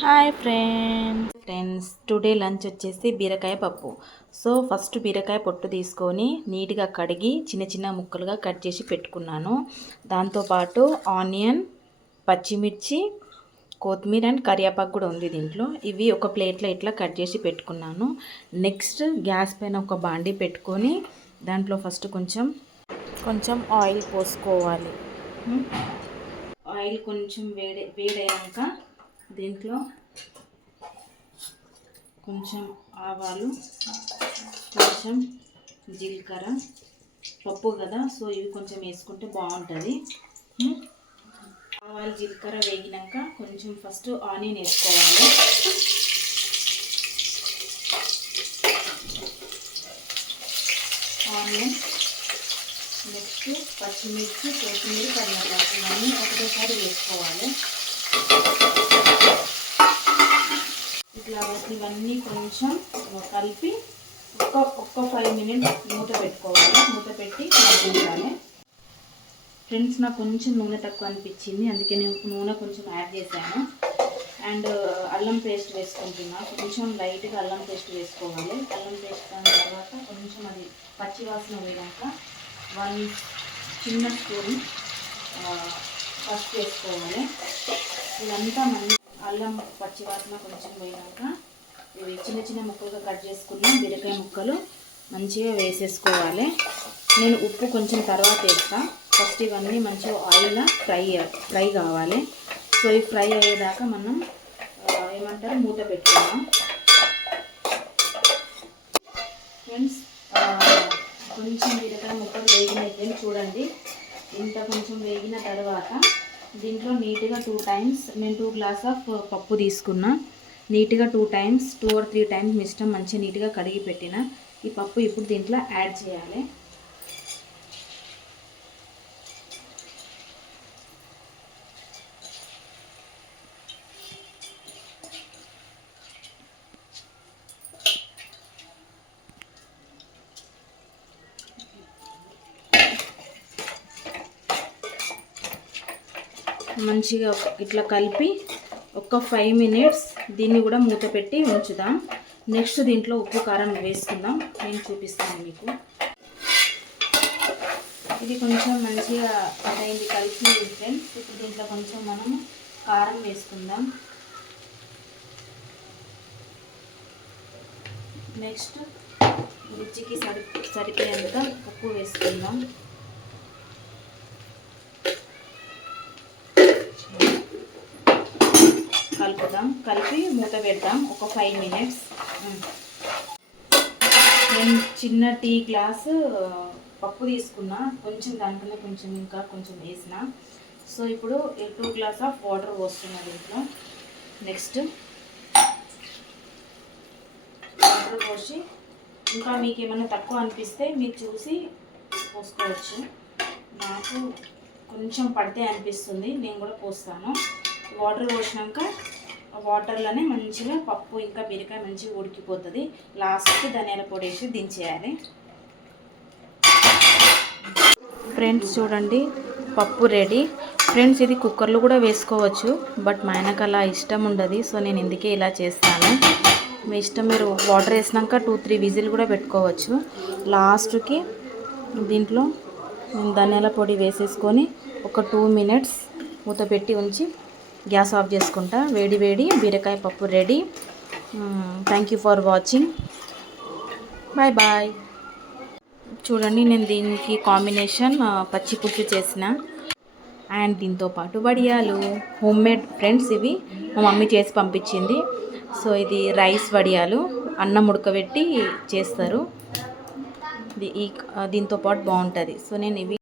Hi friends today lunch వచ్చేసి బీరకాయ పప్పు. సో ఫస్ట్ బీరకాయ పొట్టు తీసుకొని నీట్గా కడిగి చిన్న చిన్న ముక్కలుగా కట్ చేసి పెట్టుకున్నాను. దాంతోపాటు ఆనియన్, పచ్చిమిర్చి, కొత్తిమీర అండ్ కరివేపాకు కూడా ఉంది దీంట్లో. ఇవి ఒక ప్లేట్లో ఇట్లా కట్ చేసి పెట్టుకున్నాను. నెక్స్ట్ గ్యాస్ పైన ఒక బాండీ పెట్టుకొని దాంట్లో ఫస్ట్ కొంచెం ఆయిల్ పోసుకోవాలి. ఆయిల్ కొంచెం వేడయ్యాక దీంట్లో కొంచెం ఆవాలు, కొంచెం జీలకర్ర, పప్పు కదా సో ఇవి కొంచెం వేసుకుంటే బాగుంటుంది. ఆవాలు జీలకర్ర వేగినాక కొంచెం ఫస్ట్ ఆనియన్ వేసుకోవాలి. ఆనియన్, నెక్స్ట్ పచ్చిమిర్చి, కొత్తిమీర, కరివేపాకు ఇవన్నీ ఒకటేసారి వేసుకోవాలి. ఇట్లా ఇవన్నీ కొంచెం కలిపి ఒక్క 5 మినిట్స్ మూత పెట్టుకోవాలి. మూత పెట్టి మగ్గించాలి. ఫ్రెండ్స్ నాకు కొంచెం నూనె తక్కువ అనిపించింది, అందుకే నేను నూనె కొంచెం యాడ్ చేశాను. అండ్ అల్లం పేస్ట్ వేసుకుంటున్నా. కొంచెం లైట్గా అల్లం పేస్ట్ వేసుకోవాలి. అల్లం పేస్ట్ దాని తర్వాత కొంచెం అది పచ్చివాసన వేయాక 1 చిన్న స్పూన్ పసుపు వేసుకోవాలి. ఇదంతా అల్లం పచ్చివాసన కొంచెం పోయినాక ఇవి చిన్న చిన్న ముక్కలుగా కట్ చేసుకున్న బీరకాయ ముక్కలు మంచిగా వేసేసుకోవాలి. నేను ఉప్పు కొంచెం తర్వాత వేస్తా. ఫస్ట్ ఇవన్నీ మంచిగా ఆయిల్ ఫ్రై కావాలి. సో ఈ ఫ్రై అయ్యేదాకా మనం మూత పెట్టుకున్నాం. ఫ్రెండ్స్ కొంచెం బీరకాయ ముక్కలు వేగినట్టు చూడండి. ఇంత కొంచెం వేగిన తర్వాత దీంట్లో నీట్గా 2 టైమ్స్ నేను 2 గ్లాస్ ఆఫ్ పప్పు తీసుకున్నా. నీట్గా 2 or 3 టైమ్స్ మీ ఇష్టం మంచిగా నీట్గా కడిగి పెట్టిన ఈ పప్పు ఇప్పుడు దీంట్లో యాడ్ చేయాలి. మంచిగా ఇట్లా కలిపి ఒక 5 మినిట్స్ దీన్ని కూడా మూత పెట్టి ఉంచుదాం. నెక్స్ట్ దీంట్లో ఉప్పు కారం వేసుకుందాం. నేను చూపిస్తాను మీకు. ఇది కొంచెం మంచిగా అదైంది కలిసి ఫ్రెండ్స్. ఇప్పుడు దీంట్లో కొంచెం మనం కారం వేసుకుందాం. నెక్స్ట్ రుచికి సరిపోయేంత ఉప్పు వేసుకుందాం. కలిపి మూత పెడదాం ఒక 5 మినిట్స్. నేను చిన్న టీ గ్లాసు పప్పు తీసుకున్నా. కొంచెం దానికన్నా కొంచెం వేసిన. సో ఇప్పుడు 2 గ్లాస్ ఆఫ్ వాటర్ పోస్తున్నా దీంట్లో. నెక్స్ట్ వాటర్ పోసి ఇంకా మీకు ఏమైనా తక్కువ అనిపిస్తే మీరు చూసి పోసుకోవచ్చు. నాకు కొంచెం పడితే అనిపిస్తుంది, నేను కూడా పోస్తాను. వాటర్ పోసినాక వాటర్లోనే మంచిగా పప్పు ఇంకా బీరకాయ మంచిగా ఉడికిపోతుంది. లాస్ట్కి ధనియాల పొడి వేసి దించేయాలి. ఫ్రెండ్స్ చూడండి పప్పు రెడీ. ఫ్రెండ్స్ ఇది కుక్కర్లో కూడా వేసుకోవచ్చు, బట్ మా ఆయనకు అలా ఇష్టం ఉండదు. సో నేను ఇందుకే ఇలా చేస్తాను. మీ ఇష్టం, మీరు వాటర్ వేసినాక 2-3 విజిల్ కూడా పెట్టుకోవచ్చు. లాస్ట్కి దీంట్లో ధనియాల పొడి వేసేసుకొని ఒక 2 మినిట్స్ మూత పెట్టి ఉంచి గ్యాస్ ఆఫ్ చేసుకుంటా. వేడి బీరకాయ పప్పు ready. Thank you for watching. Bye. చూడండి నేను దీనికి కాంబినేషన్ పచ్చి పులుసు చేసిన అండ్ దీంతో పాటు వడియాలు హోమ్మేడ్ ఫ్రెండ్స్. ఇవి మా మమ్మీ చేసి పంపించింది. సో ఇది రైస్ వడియాలు, అన్నం ఉడకబెట్టి చేస్తారు. దీంతో పాటు బాగుంటుంది. సో నేను ఇవి